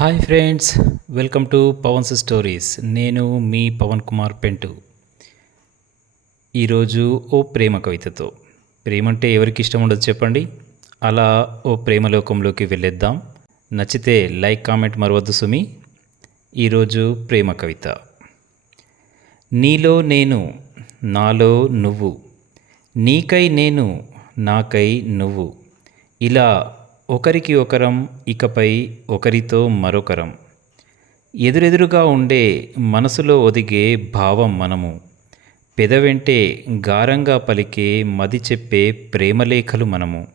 Hi friends welcome to Pawan's stories. నేను మీ పవన్ కుమార్ పెంటు. ఈరోజు ఓ ప్రేమ కవితతో. ప్రేమ అంటే ఎవరికి ఇష్టం ఉండదు చెప్పండి. అలా ఓ ప్రేమలోకంలోకి వెళ్ళేద్దాం. నచ్చితే లైక్ కామెంట్ మరవద్దు సుమి. ఈరోజు ప్రేమ కవిత. నీలో నేను నాలో నువ్వు. నీకై నేను నాకై నువ్వు. ఇలా ఒకరికి ఒకరం ఇకపై ఒకరితో మరొకరం. ఎదురెదురుగా ఉండే మనసులో ఒదిగే భావం మనము. పెదవెంటే గారంగా పలికే మది చెప్పే ప్రేమలేఖలు మనము.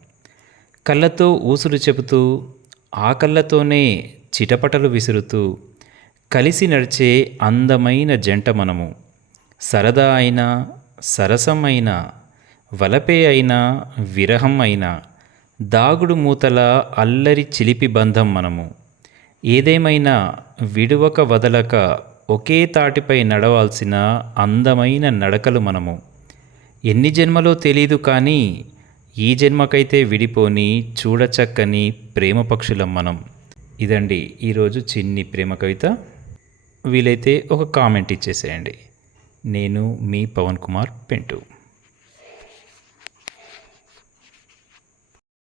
కళ్ళతో ఊసులు చెబుతూ ఆ కళ్ళతోనే చిటపటలు విసురుతూ కలిసి నడిచే అందమైన జంట మనము. సరదా అయినా సరసం అయినా వలపే అయినా విరహం అయినా దాగుడు మూతల అల్లరి చిలిపి బంధం మనము. ఏదేమైనా విడువక వదలక ఒకే తాటిపై నడవాల్సిన అందమైన నడకలు మనము. ఎన్ని జన్మలో తెలీదు కానీ ఈ జన్మకైతే విడిపోని చూడచక్కని ప్రేమ పక్షులం మనం. ఇదండి ఈరోజు చిన్ని ప్రేమ కవిత. వీలైతే ఒక కామెంట్ ఇచ్చేసేయండి. నేను మీ పవన్ కుమార్ పెంటు.